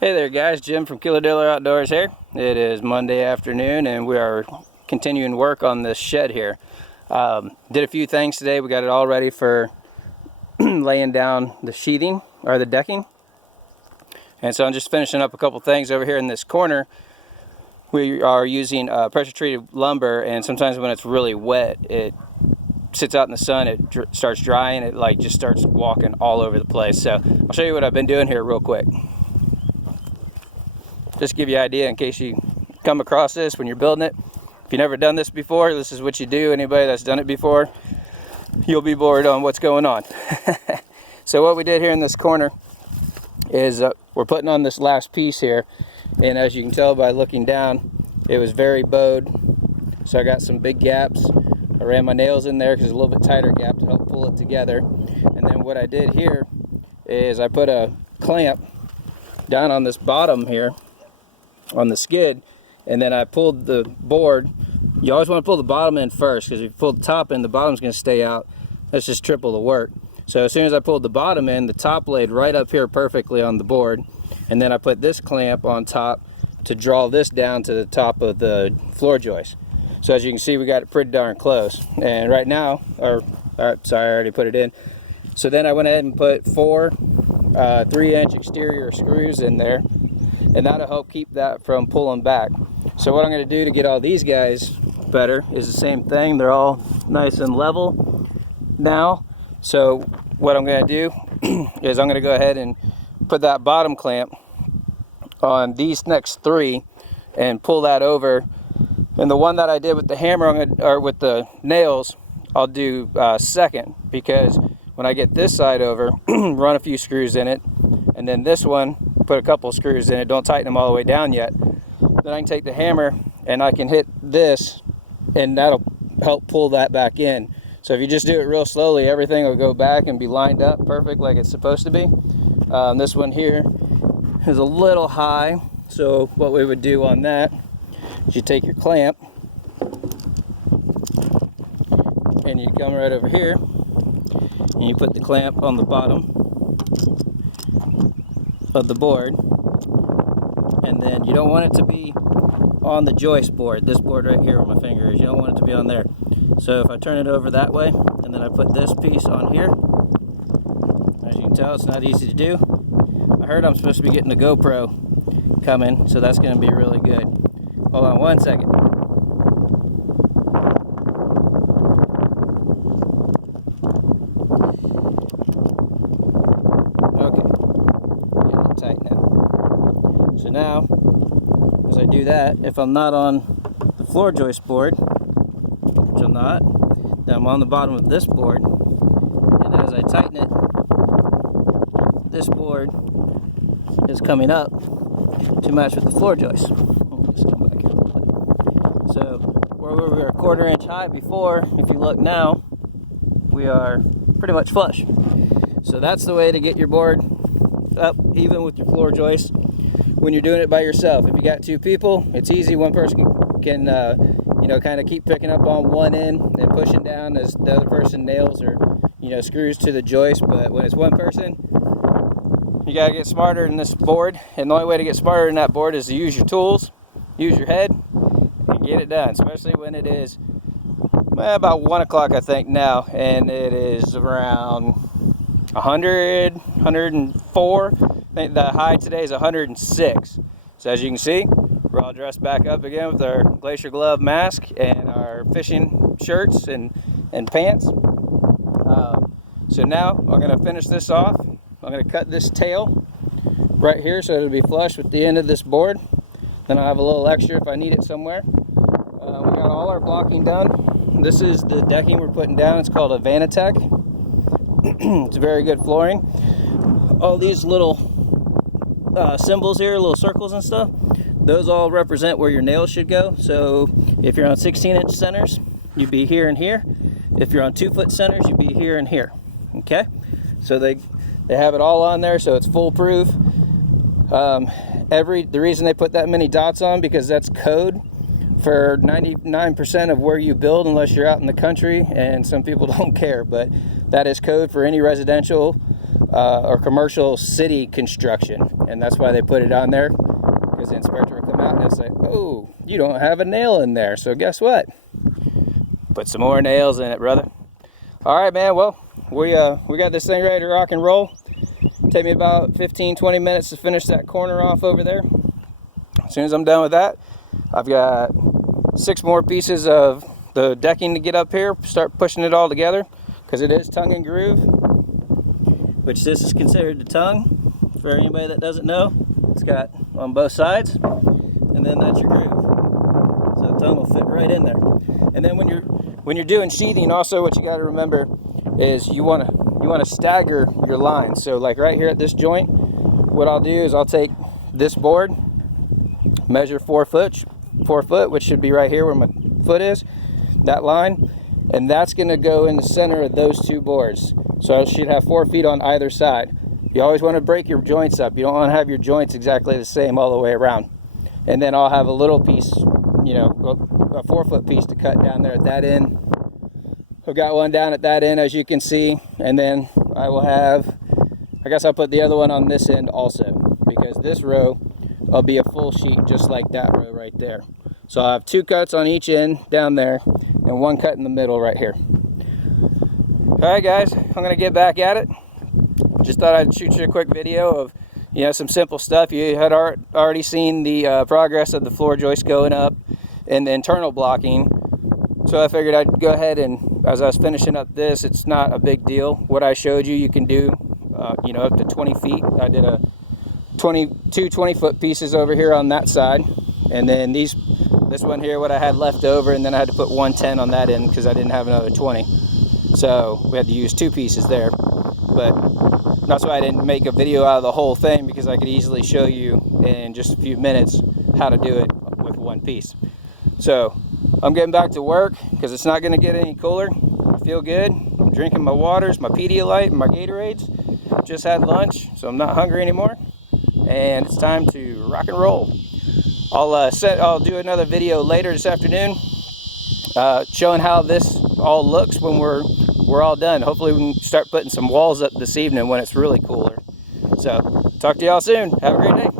Hey there guys, Jim from Diller Outdoors here. It is Monday afternoon and we are continuing work on this shed here. Did a few things today. We got it all ready for laying down the sheathing or the decking. And so I'm just finishing up a couple things over here in this corner. We are using pressure treated lumber, and sometimes when it's really wet it sits out in the sun, it starts drying, it like just starts walking all over the place. So I'll show you what I've been doing here real quick. Just give you an idea in case you come across this when you're building it. If you've never done this before, this is what you do. Anybody that's done it before, you'll be bored on what's going on. So what we did here in this corner is we're putting on this last piece here, and as you can tell by looking down, it was very bowed. So I got some big gaps. I ran my nails in there because it's a little bit tighter gap to help pull it together. And then what I did here is I put a clamp down on this bottom here on the skid, and then I pulled the board. You always want to pull the bottom in first, because if you pull the top in, the bottom's going to stay out. That's just triple the work. So as soon as I pulled the bottom in, the top laid right up here perfectly on the board, and then I put this clamp on top to draw this down to the top of the floor joist. So as you can see, we got it pretty darn close. And right now, sorry, I already put it in. So then I went ahead and put four 3-inch exterior screws in there, and that'll help keep that from pulling back. So what I'm going to do to get all these guys better is the same thing. They're all nice and level now. So what I'm going to do is I'm going to go ahead and put that bottom clamp on these next three and pull that over. And the one that I did with the hammer, or with the nails, I'll do second, because when I get this side over, run a few screws in it, and then this one, put a couple screws in it, don't tighten them all the way down yet. Then I can take the hammer and I can hit this, and that'll help pull that back in. So if you just do it real slowly, everything will go back and be lined up perfect like it's supposed to be. This one here is a little high, so what we would do on that is you take your clamp and you come right over here and you put the clamp on the bottom of the board, and then you don't want it to be on the joist board, this board right here where my finger is. You don't want it to be on there. So if I turn it over that way and then I put this piece on here, as you can tell, it's not easy to do. I heard I'm supposed to be getting a GoPro coming, so that's going to be really good. Hold on one second. Tight now. So now, as I do that, if I'm not on the floor joist board, which I'm not, then I'm on the bottom of this board, and as I tighten it, this board is coming up to match with the floor joist. Just come back here a little bit. So where we were a 1/4 inch high before, if you look now, we are pretty much flush. So that's the way to get your board up even with your floor joist when you're doing it by yourself. If you got two people, it's easy. One person can kind of keep picking up on one end and pushing down as the other person nails or screws to the joist. But when it's one person, you got to get smarter in this board, and the only way to get smarter in that board is to use your tools, use your head, and get it done. Especially when it is about 1 o'clock, I think now, and it is around 100, 104. I think the high today is 106. So as you can see, we're all dressed back up again with our glacier glove mask and our fishing shirts and pants. So now I'm going to finish this off. I'm going to cut this tail right here so it'll be flush with the end of this board. Then I'll have a little extra if I need it somewhere. We got all our blocking done. This is the decking we're putting down. It's called a Vanatech. It's very good flooring. All these little symbols here, little circles and stuff, those all represent where your nails should go. So if you're on 16-inch centers, you'd be here and here. If you're on 2-foot centers, you'd be here and here. Okay? So they have it all on there, so it's foolproof. The reason they put that many dots on, because that's code for 99% of where you build, unless you're out in the country, and some people don't care, but that is code for any residential or commercial city construction. and that's why they put it on there, because the inspector will come out and they'll say, oh, you don't have a nail in there. So guess what? Put some more nails in it, brother. All right, man. Well, we got this thing ready to rock and roll. Take me about 15-20 minutes to finish that corner off over there. As soon as I'm done with that, I've got 6 more pieces of the decking to get up here. Start pushing it all together, because it is tongue and groove, which this is considered the tongue for anybody that doesn't know. It's got on both sides, and then that's your groove. So the tongue will fit right in there. And then when you're doing sheathing, also what you got to remember is you want to stagger your lines. So like right here at this joint, what I'll do is I'll take this board, measure 4 foot, which should be right here where my foot is, that line, and that's going to go in the center of those 2 boards. So I should have 4 feet on either side. You always want to break your joints up. You don't want to have your joints exactly the same all the way around. And then I'll have a little piece, you know, a 4 foot piece to cut down there at that end. I've got one down at that end, as you can see, and then I will have, I guess I'll put the other one on this end also, because this row will be a full sheet just like that row right there. So I have 2 cuts on each end down there and 1 cut in the middle right here. All right, guys, I'm gonna get back at it. Just thought I'd shoot you a quick video of, you know, some simple stuff. You had already seen the progress of the floor joist going up and the internal blocking. So I figured I'd go ahead and, as I was finishing up this, it's not a big deal. What I showed you, you can do, you know, up to 20 feet. I did a 2 20-foot pieces over here on that side. And then this one here, what I had left over, and then I had to put 110 on that end because I didn't have another 20. So we had to use 2 pieces there. But that's why I didn't make a video out of the whole thing, because I could easily show you in just a few minutes how to do it with 1 piece. So I'm getting back to work because it's not going to get any cooler. I feel good. I'm drinking my waters, my Pedialyte, and my Gatorades. Just had lunch, so I'm not hungry anymore. And it's time to rock and roll. I'll do another video later this afternoon showing how this all looks when we're all done. Hopefully we can start putting some walls up this evening when it's really cooler. So talk to y'all soon. Have a great day.